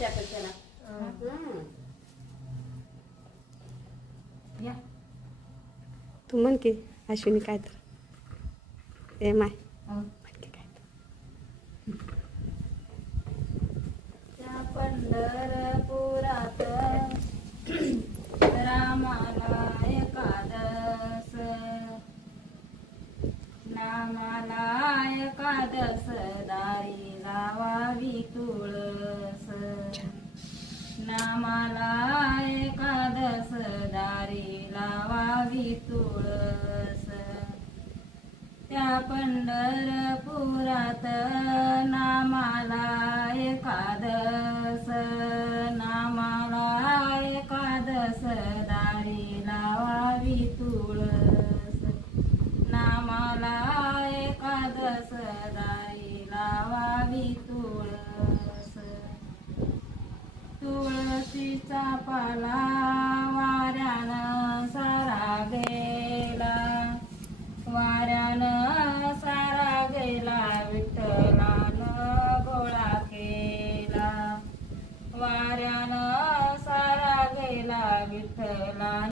मागच्याकडे त्याला. या तू म्हण की अश्विनी काय तर ए माय म्हण की काय तर. त्या पंढरपुरात रामाला एकादस, नामाला एकादस दारी लावावी तुळस, नामाला एकादस दारी लावावी तुळस. त्या पंढरपुरात नामाला एकादस, नामाला एकादस दारी लावावी तुळस, नामाला एकादस दारी लावावी तुळस. तुळशीचा पाला